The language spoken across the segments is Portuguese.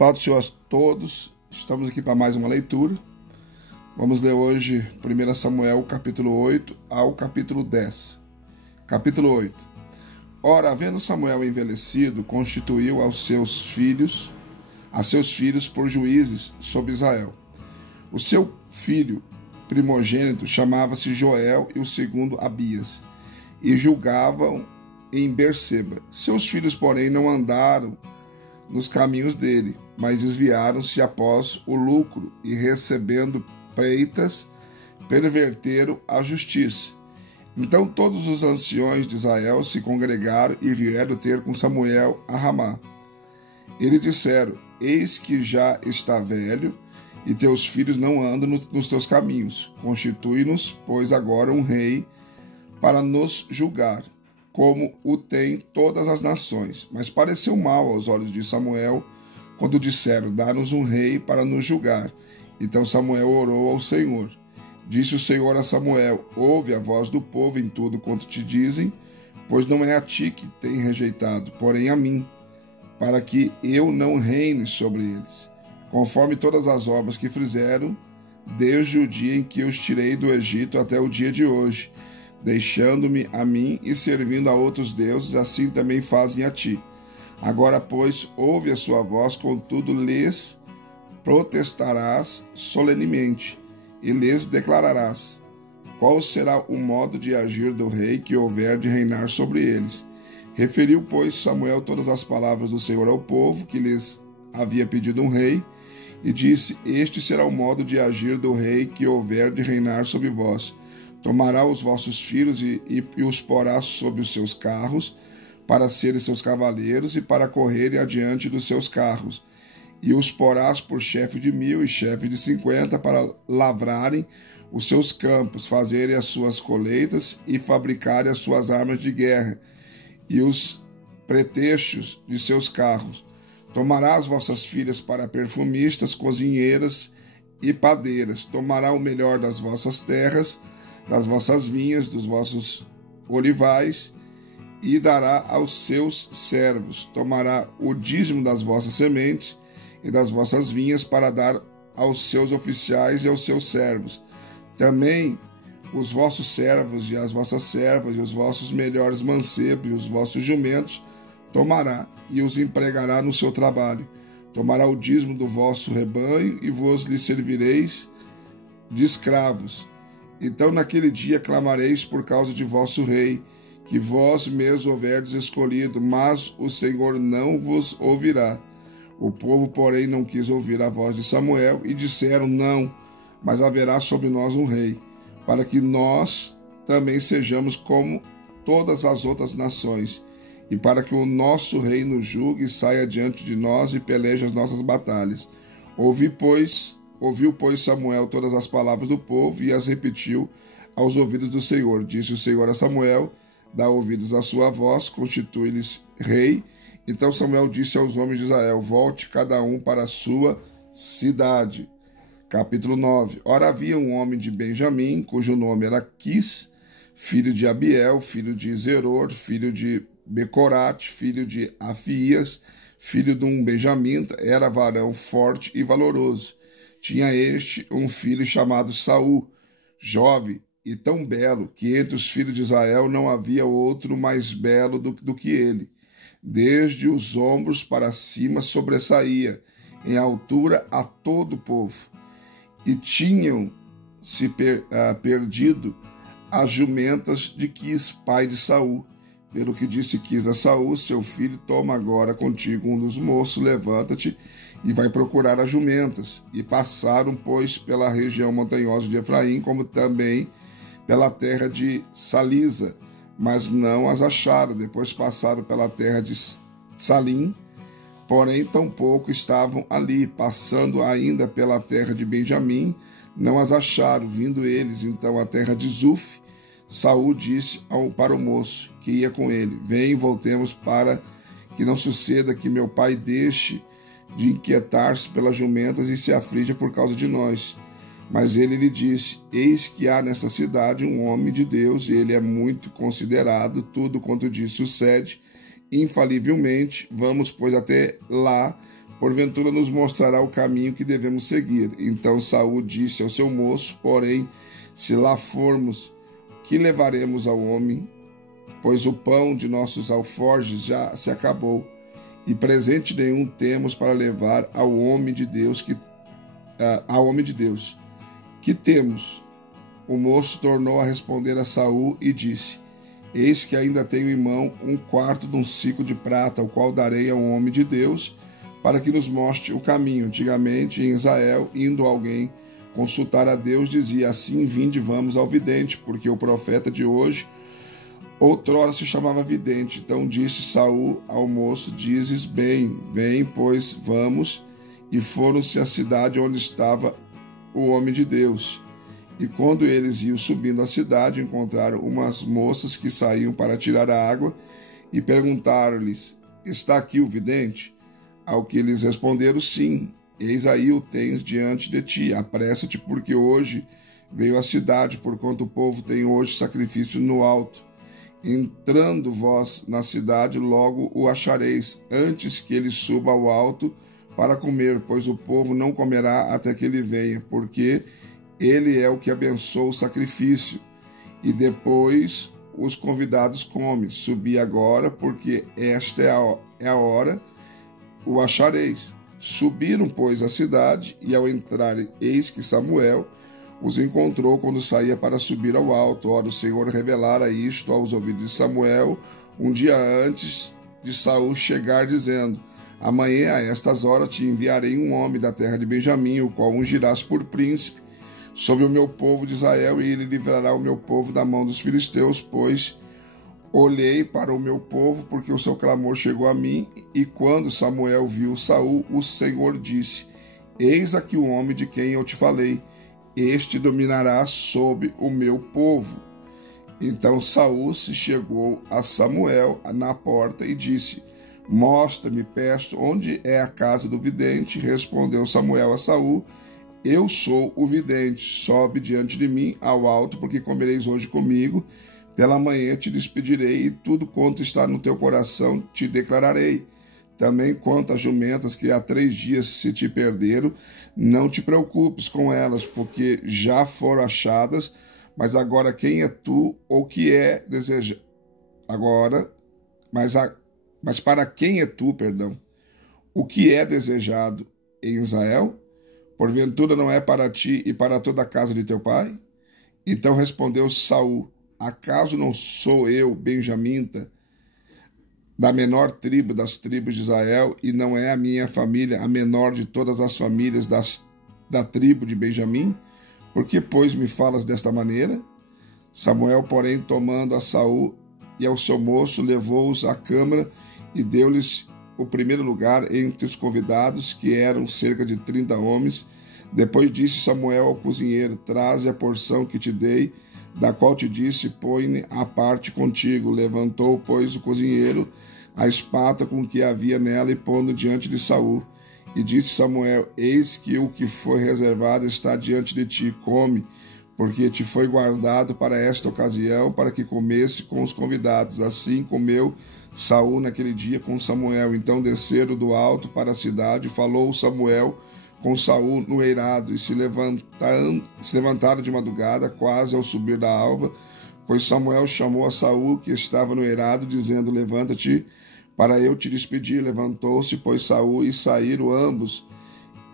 Paz do Senhor a todos, estamos aqui para mais uma leitura. Vamos ler hoje 1 Samuel capítulo 8 ao capítulo 10. Capítulo 8. Ora, havendo Samuel envelhecido, constituiu a seus filhos por juízes sobre Israel. O seu filho primogênito chamava-se Joel e o segundo Abias, e julgavam em Berseba. Seus filhos, porém, não andaram nos caminhos dele, mas desviaram-se após o lucro e, recebendo preitas, perverteram a justiça. Então todos os anciões de Israel se congregaram e vieram ter com Samuel a Ramá. Eles disseram: Eis que já está velho, e teus filhos não andam nos teus caminhos. Constitui-nos, pois, agora um rei para nos julgar, como o tem todas as nações. Mas pareceu mal aos olhos de Samuel, quando disseram: Dá-nos um rei para nos julgar. Então Samuel orou ao Senhor. Disse o Senhor a Samuel: Ouve a voz do povo em tudo quanto te dizem, pois não é a ti que tem rejeitado, porém a mim, para que eu não reine sobre eles, conforme todas as obras que fizeram, desde o dia em que os tirei do Egito até o dia de hoje, deixando-me a mim e servindo a outros deuses, assim também fazem a ti. Agora, pois, ouve a sua voz, contudo lhes protestarás solenemente, e lhes declararás qual será o modo de agir do rei que houver de reinar sobre eles. Referiu, pois, Samuel todas as palavras do Senhor ao povo, que lhes havia pedido um rei, e disse: Este será o modo de agir do rei que houver de reinar sobre vós. Tomará os vossos filhos e os porá sobre os seus carros, para serem seus cavaleiros e para correrem adiante dos seus carros. E os porás por chefe de 1000 e chefe de 50, para lavrarem os seus campos, fazerem as suas colheitas e fabricarem as suas armas de guerra e os pretextos de seus carros. Tomará as vossas filhas para perfumistas, cozinheiras e padeiras. Tomará o melhor das vossas terras, das vossas vinhas, dos vossos olivais, e dará aos seus servos. Tomará o dízimo das vossas sementes e das vossas vinhas para dar aos seus oficiais e aos seus servos. Também os vossos servos e as vossas servas e os vossos melhores mancebos e os vossos jumentos tomará e os empregará no seu trabalho. Tomará o dízimo do vosso rebanho e vos lhe servireis de escravos. Então naquele dia clamareis por causa de vosso rei, que vós mesmos houverdes escolhido, mas o Senhor não vos ouvirá. O povo, porém, não quis ouvir a voz de Samuel, e disseram: Não, mas haverá sobre nós um rei, para que nós também sejamos como todas as outras nações, e para que o nosso rei nos julgue e saia diante de nós e peleje as nossas batalhas. Ouviu, pois, Samuel todas as palavras do povo e as repetiu aos ouvidos do Senhor. Disse o Senhor a Samuel: Dá ouvidos à sua voz, constitui-lhes rei. Então Samuel disse aos homens de Israel: Volte cada um para a sua cidade. Capítulo 9. Ora, havia um homem de Benjamim, cujo nome era Quis, filho de Abiel, filho de Zeror, filho de Becorate, filho de Afias, filho de um benjamita. Era varão forte e valoroso. Tinha este um filho chamado Saul, jovem e tão belo, que entre os filhos de Israel não havia outro mais belo do que ele. Desde os ombros para cima sobressaía, em altura a todo o povo. E tinham-se perdido as jumentas de Quis, pai de Saul. Pelo que disse Quis a Saul, seu filho: Toma agora contigo um dos moços, levanta-te e vai procurar as jumentas. E passaram, pois, pela região montanhosa de Efraim, como também pela terra de Salisa, mas não as acharam. Depois passaram pela terra de Salim, porém tampouco estavam ali. Passando ainda pela terra de Benjamim, não as acharam. Vindo eles então à terra de Zuf, Saul disse para o moço que ia com ele: Vem, voltemos, para que não suceda que meu pai deixe de inquietar-se pelas jumentas e se aflija por causa de nós. Mas ele lhe disse: Eis que há nessa cidade um homem de Deus, e ele é muito considerado, tudo quanto diz sucede infalivelmente. Vamos, pois, até lá, porventura nos mostrará o caminho que devemos seguir. Então Saul disse ao seu moço: porém, se lá formos, que levaremos ao homem? Pois o pão de nossos alforjes já se acabou, e presente nenhum temos para levar ao homem de Deus. Que temos? O moço tornou a responder a Saul e disse: eis que ainda tenho em mão 1/4 de um ciclo de prata, o qual darei ao homem de Deus, para que nos mostre o caminho. Antigamente, em Israel, indo alguém consultar a Deus, dizia: assim, vinde, vamos ao vidente, porque o profeta de hoje outrora se chamava vidente. Então disse Saul ao moço: dizes bem, vem, pois vamos. E foram-se à cidade onde estava o homem de Deus. E quando eles iam subindo a cidade, encontraram umas moças que saíam para tirar a água, e perguntaram-lhes: está aqui o vidente? Ao que eles responderam: sim, eis aí o tens diante de ti, apressa-te, porque hoje veio à cidade, porquanto o povo tem hoje sacrifício no alto. Entrando vós na cidade, logo o achareis, antes que ele suba ao alto para comer, pois o povo não comerá até que ele venha, porque ele é o que abençoa o sacrifício, e depois os convidados comem. Subi agora, porque esta é a hora, o achareis. Subiram, pois, à cidade, e ao entrarem, eis que Samuel os encontrou quando saía para subir ao alto. Ora, o Senhor revelara isto aos ouvidos de Samuel um dia antes de Saul chegar, dizendo: amanhã, a estas horas, te enviarei um homem da terra de Benjamim, o qual ungirás por príncipe sobre o meu povo de Israel, e ele livrará o meu povo da mão dos filisteus. Pois olhei para o meu povo, porque o seu clamor chegou a mim. E quando Samuel viu Saul, o Senhor disse: eis aqui o homem de quem eu te falei, este dominará sobre o meu povo. Então Saul se chegou a Samuel na porta e disse: mostra-me, peço, onde é a casa do vidente. Respondeu Samuel a Saul: eu sou o vidente, sobe diante de mim ao alto, porque comereis hoje comigo. Pela manhã te despedirei, e tudo quanto está no teu coração te declararei. Também quanto às jumentas que há 3 dias se te perderam, não te preocupes com elas, porque já foram achadas. Mas agora quem é tu, ou que é desejado? Mas para quem é tu, o que é desejado em Israel? Porventura não é para ti e para toda a casa de teu pai? Então respondeu Saul: acaso não sou eu benjamita, da menor tribo das tribos de Israel, e não é a minha família a menor de todas as famílias da tribo de Benjamim? Por que, pois, me falas desta maneira? Samuel, porém, tomando a Saul e ao seu moço, levou-os à câmara e deu-lhes o primeiro lugar entre os convidados, que eram cerca de 30 homens. Depois disse Samuel ao cozinheiro: traze a porção que te dei, da qual te disse, põe à parte contigo. Levantou, pois, o cozinheiro a espátula com que havia nela, e pondo diante de Saul. E disse Samuel: eis que o que foi reservado está diante de ti, come, porque te foi guardado para esta ocasião, para que comesse com os convidados. Assim comeu Saul naquele dia com Samuel. Então desceram do alto para a cidade, falou Samuel com Saul no eirado, e se levantaram de madrugada, quase ao subir da alva, pois Samuel chamou a Saul, que estava no eirado, dizendo: levanta-te, para eu te despedir. Levantou-se, pois, Saul, e saíram ambos,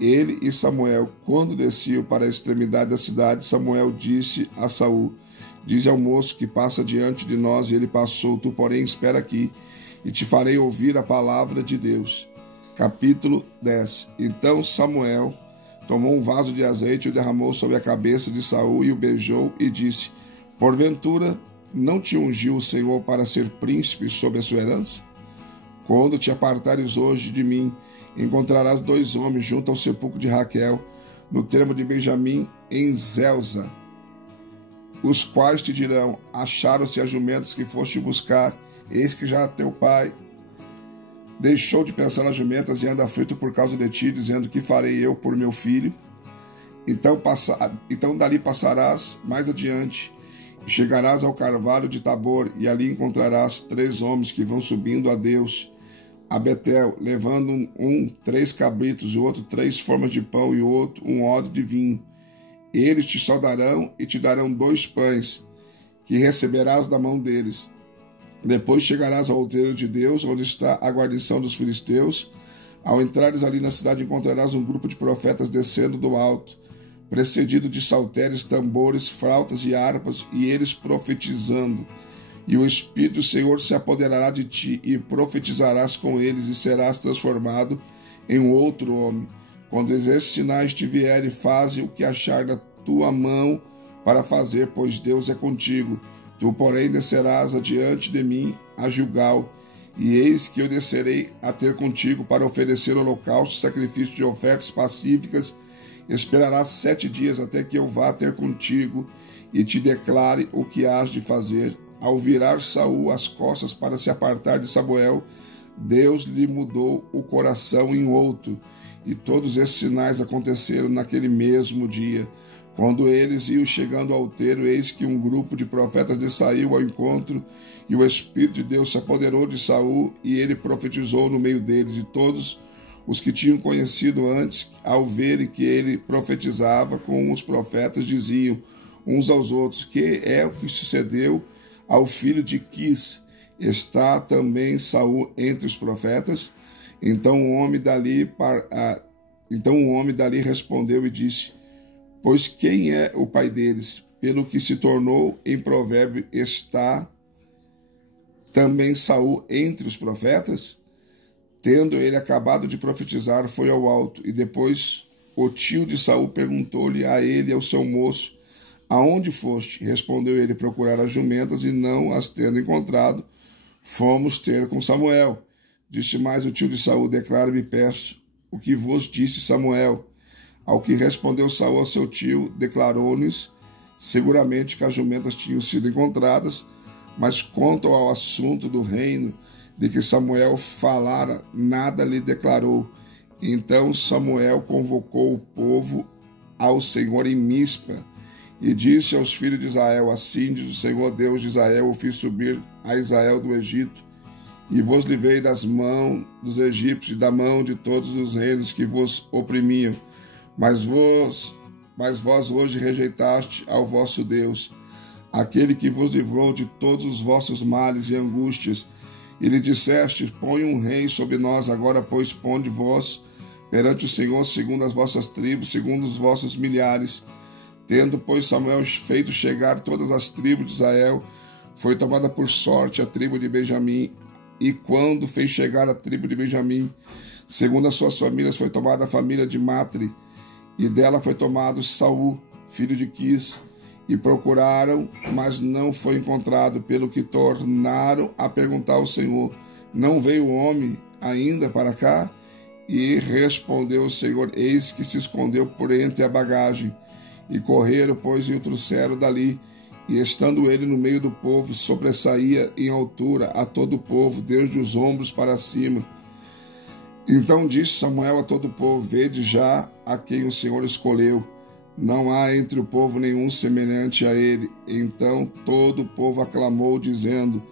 ele e Samuel. Quando desciam para a extremidade da cidade, Samuel disse a Saul: dize ao moço que passa diante de nós. E ele passou. Tu, porém, espera aqui, e te farei ouvir a palavra de Deus. Capítulo 10. Então Samuel tomou um vaso de azeite e o derramou sobre a cabeça de Saul, e o beijou, e disse: porventura não te ungiu o Senhor para ser príncipe sobre a sua herança? Quando te apartares hoje de mim, encontrarás 2 homens junto ao sepulcro de Raquel, no termo de Benjamim, em Zelza, os quais te dirão: acharam-se as jumentas que foste buscar, eis que já teu pai deixou de pensar nas jumentas e anda aflito por causa de ti, dizendo: que farei eu por meu filho? Então dali passarás mais adiante, e chegarás ao carvalho de Tabor, e ali encontrarás 3 homens que vão subindo a Deus, a Betel, levando um 3 cabritos, o outro 3 formas de pão e o outro um odre de vinho. Eles te saudarão e te darão 2 pães, que receberás da mão deles. Depois chegarás ao outeiro de Deus, onde está a guarnição dos filisteus. Ao entrares ali na cidade, encontrarás um grupo de profetas descendo do alto, precedido de saltérios, tambores, flautas e harpas, e eles profetizando. E o Espírito do Senhor se apoderará de ti, e profetizarás com eles, e serás transformado em um outro homem. Quando esses sinais te vierem, faze o que achar na tua mão para fazer, pois Deus é contigo. Tu, porém, descerás adiante de mim a Gilgal, e eis que eu descerei a ter contigo para oferecer holocausto, sacrifício de ofertas pacíficas. Esperarás 7 dias até que eu vá ter contigo e te declare o que hás de fazer. Ao virar Saul as costas para se apartar de Samuel, Deus lhe mudou o coração em outro. E todos esses sinais aconteceram naquele mesmo dia. Quando eles iam chegando ao outeiro, eis que um grupo de profetas lhe saiu ao encontro, e o Espírito de Deus se apoderou de Saul, e ele profetizou no meio deles. E todos os que tinham conhecido antes, ao verem que ele profetizava com os profetas, diziam uns aos outros: que é o que sucedeu ao filho de Quis? Está também Saul entre os profetas? Então o homem dali respondeu e disse: pois quem é o pai deles? Pelo que se tornou em provérbio, está também Saul entre os profetas? Tendo ele acabado de profetizar, foi ao alto, e depois o tio de Saul perguntou-lhe a ele e ao seu moço: aonde foste? Respondeu ele: procurar as jumentas, e não as tendo encontrado, fomos ter com Samuel. Disse mais o tio de Saul: declara-me, peço, o que vos disse Samuel. Ao que respondeu Saul ao seu tio, declarou-lhes seguramente que as jumentas tinham sido encontradas, mas quanto ao assunto do reino de que Samuel falara, nada lhe declarou. Então Samuel convocou o povo ao Senhor em Mispa, e disse aos filhos de Israel: assim diz o Senhor Deus de Israel: eu fiz subir a Israel do Egito, e vos livrei das mãos dos egípcios, da mão de todos os reinos que vos oprimiam. Mas vós hoje rejeitaste ao vosso Deus, aquele que vos livrou de todos os vossos males e angústias, e lhe disseste: põe um rei sobre nós. Agora, pois, ponde vós perante o Senhor segundo as vossas tribos, segundo os vossos milhares. Tendo, pois, Samuel feito chegar todas as tribos de Israel, foi tomada por sorte a tribo de Benjamim, e quando fez chegar a tribo de Benjamim, segundo as suas famílias, foi tomada a família de Matri, e dela foi tomado Saul, filho de Quis, e procuraram, mas não foi encontrado, pelo que tornaram a perguntar ao Senhor: não veio o homem ainda para cá? E respondeu o Senhor: eis que se escondeu por entre a bagagem. E correram, pois, e o trouxeram dali. E estando ele no meio do povo, sobressaía em altura a todo o povo, desde os ombros para cima. Então disse Samuel a todo o povo: vede já a quem o Senhor escolheu. Não há entre o povo nenhum semelhante a ele. Então todo o povo aclamou, dizendo: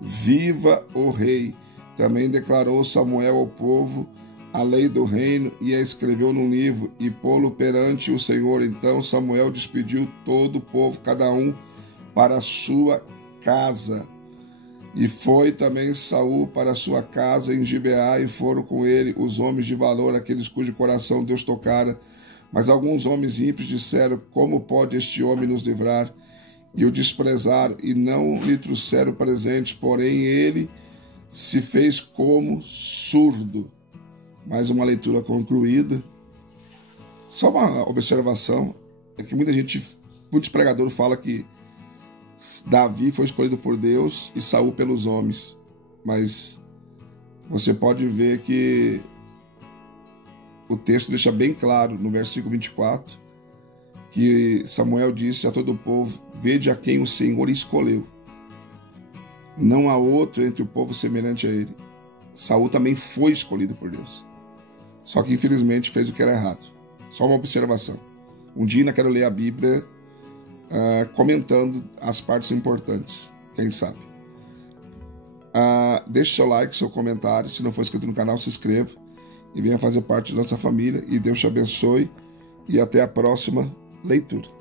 viva o rei. Também declarou Samuel ao povo a lei do reino, e a escreveu num livro, e pô-lo perante o Senhor. Então Samuel despediu todo o povo, cada um para a sua casa. E foi também Saul para a sua casa em Gibeá, e foram com ele os homens de valor, aqueles cujo coração Deus tocara. Mas alguns homens ímpios disseram: como pode este homem nos livrar? E o desprezaram, e não lhe trouxeram presentes, porém ele se fez como surdo. Mais uma leitura concluída. Só uma observação, é que muitos pregadores falam que Davi foi escolhido por Deus e Saul pelos homens, mas você pode ver que o texto deixa bem claro no versículo 24 que Samuel disse a todo o povo: vede a quem o Senhor escolheu, não há outro entre o povo semelhante a ele. Saul também foi escolhido por Deus, só que infelizmente fez o que era errado. Só uma observação. Um dia ainda quero ler a Bíblia comentando as partes importantes, quem sabe. deixe seu like, seu comentário. Se não for inscrito no canal, se inscreva e venha fazer parte da nossa família. E Deus te abençoe e até a próxima leitura.